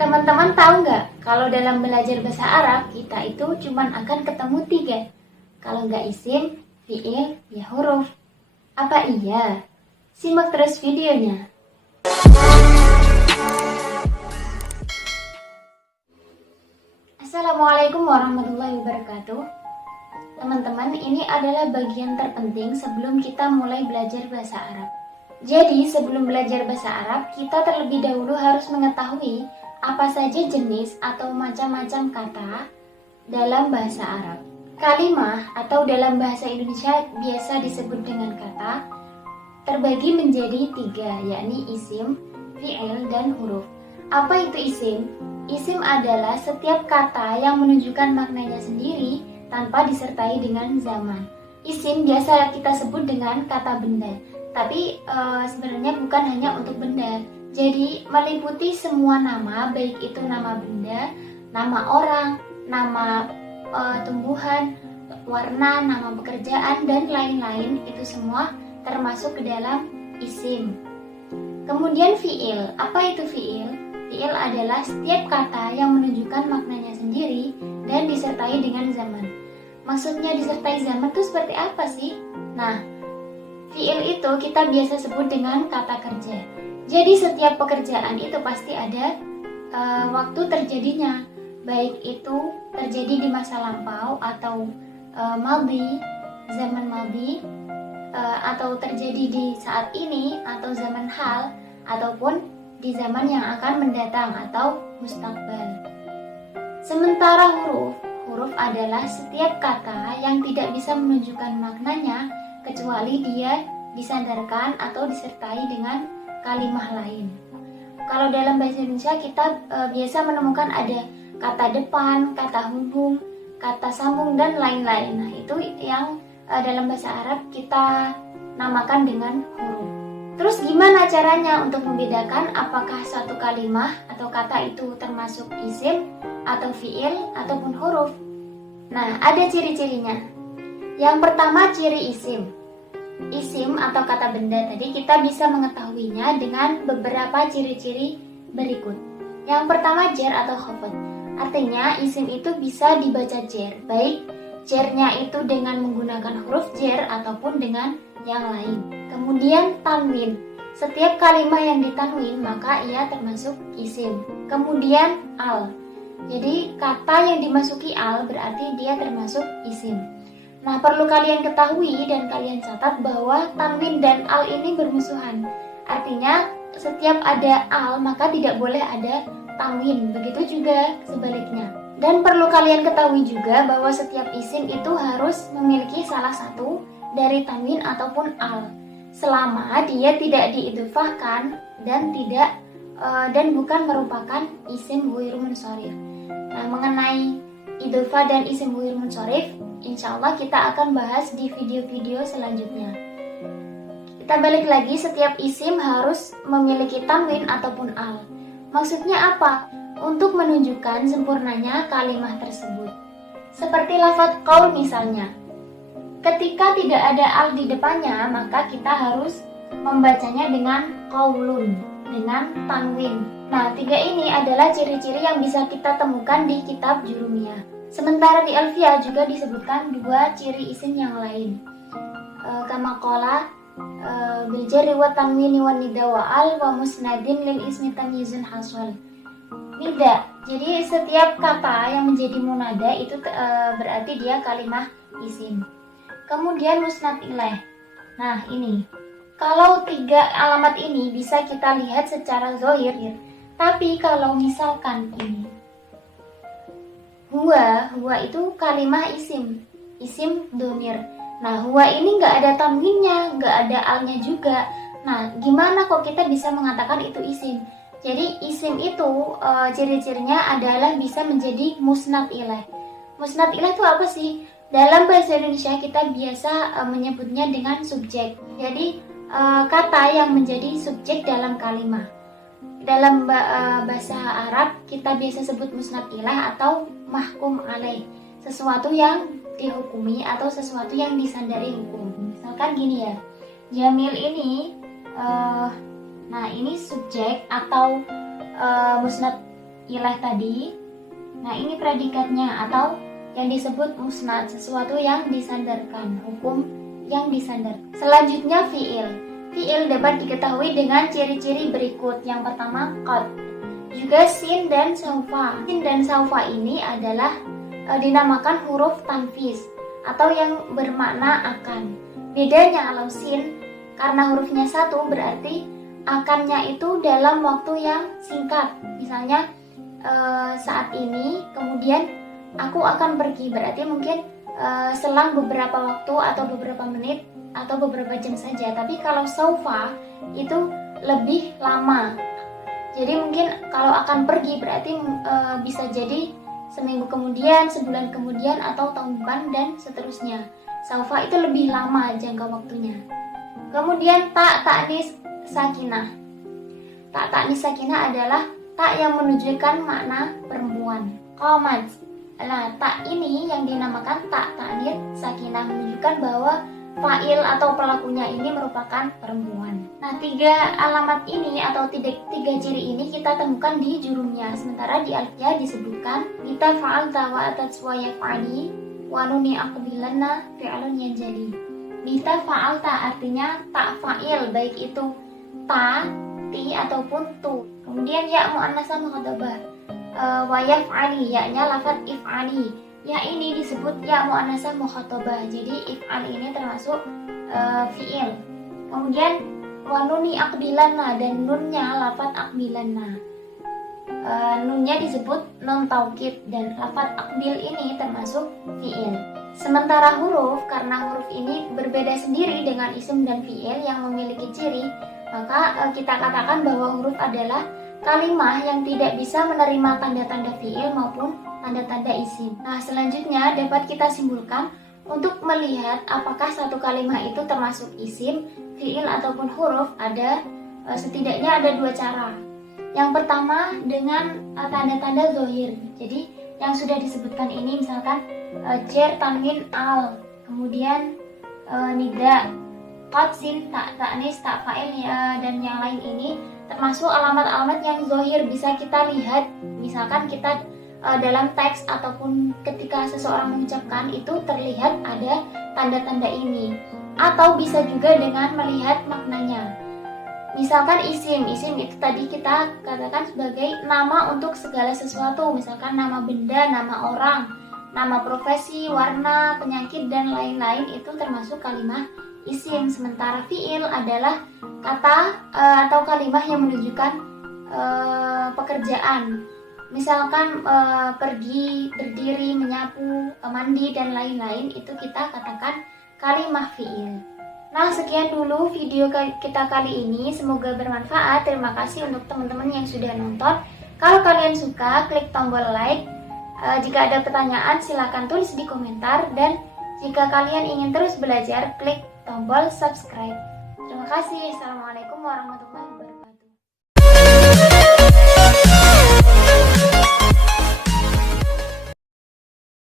Teman-teman tahu nggak kalau dalam belajar bahasa Arab kita itu cuman akan ketemu 3. Kalau nggak isim, fiil, ya huruf. Apa iya? Simak terus videonya. Assalamualaikum warahmatullahi wabarakatuh. Teman-teman, ini adalah bagian terpenting sebelum kita mulai belajar bahasa Arab. Jadi, sebelum belajar bahasa Arab, kita terlebih dahulu harus mengetahui apa saja jenis atau macam-macam kata dalam bahasa Arab. Kalimah atau dalam bahasa Indonesia biasa disebut dengan kata terbagi menjadi 3, yakni isim, fi'il, dan huruf. Apa itu isim? Isim adalah setiap kata yang menunjukkan maknanya sendiri tanpa disertai dengan zaman. Isim biasa kita sebut dengan kata benda, tapi sebenarnya bukan hanya untuk benda. Jadi meliputi semua nama, baik itu nama benda, nama orang, nama tumbuhan, warna, nama pekerjaan, dan lain-lain. Itu semua termasuk ke dalam isim. Kemudian fi'il. Apa itu fi'il? Fi'il adalah setiap kata yang menunjukkan maknanya sendiri dan disertai dengan zaman. Maksudnya disertai zaman itu seperti apa sih? Nah, fi'il itu kita biasa sebut dengan kata kerja. Jadi setiap pekerjaan itu pasti ada waktu terjadinya, baik itu terjadi di masa lampau atau maldi, zaman maldi, atau terjadi di saat ini atau zaman hal, ataupun di zaman yang akan mendatang atau mustaqbal. Sementara huruf adalah setiap kata yang tidak bisa menunjukkan maknanya kecuali dia disandarkan atau disertai dengan kalimah lain. Kalau dalam bahasa Indonesia kita biasa menemukan ada kata depan, kata hubung, kata sambung, dan lain-lain. Nah, itu yang dalam bahasa Arab kita namakan dengan huruf. Terus gimana caranya untuk membedakan apakah suatu kalimah atau kata itu termasuk isim atau fiil ataupun huruf? Nah, ada ciri-cirinya. Yang pertama, ciri isim. Isim atau kata benda tadi kita bisa mengetahuinya dengan beberapa ciri-ciri berikut. Yang pertama, jar atau khafad. Artinya isim itu bisa dibaca jar, baik jarnya itu dengan menggunakan huruf jar ataupun dengan yang lain. Kemudian tanwin. Setiap kalimat yang ditanwin maka ia termasuk isim. Kemudian al. Jadi kata yang dimasuki al berarti dia termasuk isim. Nah, perlu kalian ketahui dan kalian catat bahwa tanwin dan al ini bermusuhan. Artinya, setiap ada al maka tidak boleh ada tanwin. Begitu juga sebaliknya. Dan perlu kalian ketahui juga bahwa setiap isim itu harus memiliki salah satu dari tanwin ataupun al. Selama dia tidak diidhofahkan dan bukan merupakan isim ghairu munsharif. Nah, mengenai idhofah dan isim ghairu munsharif, insya Allah kita akan bahas di video-video selanjutnya. Kita balik lagi, setiap isim harus memiliki tanwin ataupun al. Maksudnya apa? Untuk menunjukkan sempurnanya kalimat tersebut. Seperti lafaz qaul misalnya. Ketika tidak ada al di depannya, maka kita harus membacanya dengan qaulun, dengan tanwin. Nah, 3 ini adalah ciri-ciri yang bisa kita temukan di kitab Jurumiyah. Sementara di Alfiyah juga disebutkan 2 ciri isim yang lain. Kama qala bil jarri wa tanwini wan nida wa al wa musnadin lil ismi tamyizun haswal. Nida. Jadi setiap kata yang menjadi munada itu berarti dia kalimah isim. Kemudian musnad ilaih. Nah, ini. Kalau 3 alamat ini bisa kita lihat secara zahir. Tapi kalau misalkan ini huwa itu kalimah isim dhamir. Nah, huwa ini nggak ada tanwinnya, nggak ada alnya juga. Nah, gimana kok kita bisa mengatakan itu isim? Jadi isim itu ciri-cirinya adalah bisa menjadi musnad ilaih. Musnad ilaih itu apa sih? Dalam bahasa Indonesia kita biasa menyebutnya dengan subjek. Jadi kata yang menjadi subjek dalam kalimat. Dalam bahasa Arab kita biasa sebut musnad ilaih atau mahkum alaih, sesuatu yang dihukumi atau sesuatu yang disandari hukum. Misalkan gini ya, Jamil ini nah ini subjek atau musnad ilah tadi. Nah, ini predikatnya atau yang disebut musnad, sesuatu yang disandarkan, hukum yang disandarkan. Selanjutnya fi'il. Fi'il dapat diketahui dengan ciri-ciri berikut. Yang pertama qad, juga sin dan saufa. Sin dan saufa ini adalah dinamakan huruf tanfis atau yang bermakna akan. Bedanya kalau sin, karena hurufnya satu berarti akannya itu dalam waktu yang singkat. Misalnya saat ini, kemudian aku akan pergi, berarti mungkin selang beberapa waktu atau beberapa menit atau beberapa jam saja. Tapi kalau saufa itu lebih lama. Jadi mungkin kalau akan pergi berarti bisa jadi seminggu kemudian, sebulan kemudian, atau tahun depan dan seterusnya. Saufa itu lebih lama jangka waktunya. Kemudian tak ta'nis sakinah. Tak ta'nis sakinah adalah tak yang menunjukkan makna perempuan. Qamat. Nah, tak ini yang dinamakan tak ta'nis sakinah, menunjukkan bahwa fa'il atau pelakunya ini merupakan perempuan. Nah, 3 alamat ini atau 3 ciri ini kita temukan di jurumnya. Sementara di alfiah disebutkan bita fa'alta wa atat wa yaf'ali wa nuni aqbilanna fi'lun yanjali. Bita fa'alta artinya tak fa'il, baik itu ta, ti ataupun tu. Kemudian ya muannasah mukhatabah. Wa yaf'ali, ya-nya lafaz if'ali. Ya ini disebut ya muannasah mukhatabah. Jadi if'al ini termasuk fi'il. Kemudian wa nuni aqbilanna, dan nunnya lafaz aqbilanna. Nunnya disebut nun taukid, dan lafaz aqbil ini termasuk fi'il. Sementara huruf, karena huruf ini berbeda sendiri dengan isim dan fi'il yang memiliki ciri, maka kita katakan bahwa huruf adalah kalimah yang tidak bisa menerima tanda-tanda fi'il maupun tanda-tanda isim. Nah, selanjutnya dapat kita simpulkan untuk melihat apakah satu kalimah itu termasuk isim, fi'il ataupun huruf, ada setidaknya ada 2 cara. Yang pertama dengan tanda-tanda zohir. Jadi yang sudah disebutkan ini misalkan jer, tanwin, al, kemudian nida, qad, sin, tak ta'nis, tak fa'il, dan yang lain ini termasuk alamat-alamat yang zohir bisa kita lihat. Misalkan kita dalam teks ataupun ketika seseorang mengucapkan itu terlihat ada tanda-tanda ini. Atau bisa juga dengan melihat maknanya. Misalkan isim itu tadi kita katakan sebagai nama untuk segala sesuatu. Misalkan nama benda, nama orang, nama profesi, warna, penyakit, dan lain-lain, itu termasuk kalimah isim. Sementara fi'il adalah kata atau kalimah yang menunjukkan pekerjaan. Misalkan pergi, berdiri, menyapu, mandi, dan lain-lain, itu kita katakan kalimah fi'il. Nah, sekian dulu video kita kali ini. Semoga bermanfaat. Terima kasih untuk teman-teman yang sudah nonton. Kalau kalian suka, klik tombol like. Jika ada pertanyaan, silahkan tulis di komentar. Dan jika kalian ingin terus belajar, klik tombol subscribe. Terima kasih. Assalamualaikum warahmatullahi wabarakatuh.